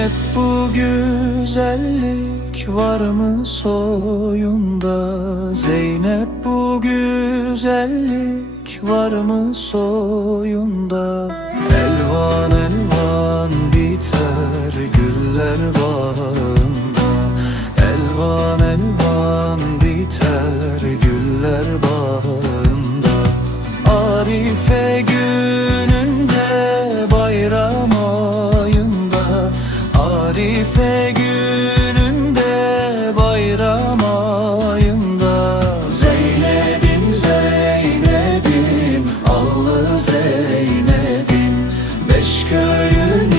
Zeynep bu güzellik var mı soyunda? Zeynep bu güzellik var mı soyunda Zeynep'im Beş köyün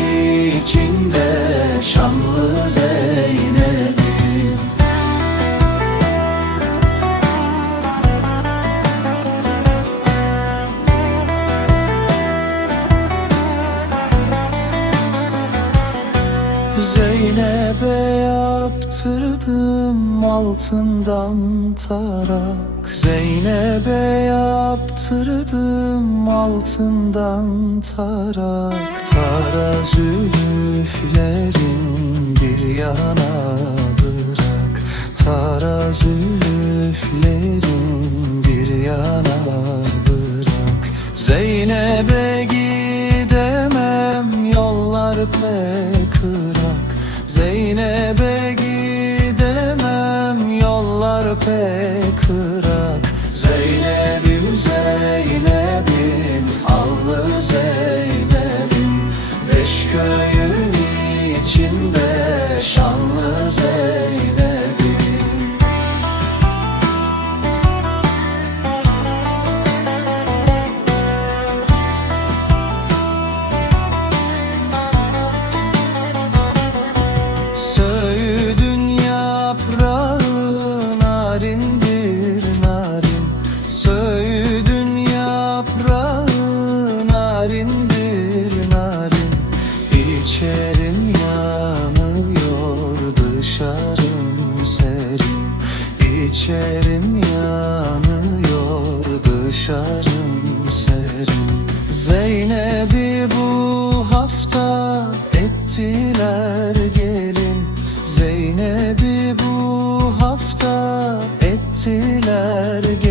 içinde şanlı Zeynep'im Zeynep'e yaptırdım altından tarak. Zeynep'e yaptırdım altından tarak. Tara zülüflerin bir yana bırak. Tara zülüflerin 앞에 그런 Kalbim yanıyor dışarım serin. Zeynep'i bu hafta ettiler gelin. Zeynep'i bu hafta ettiler gelin.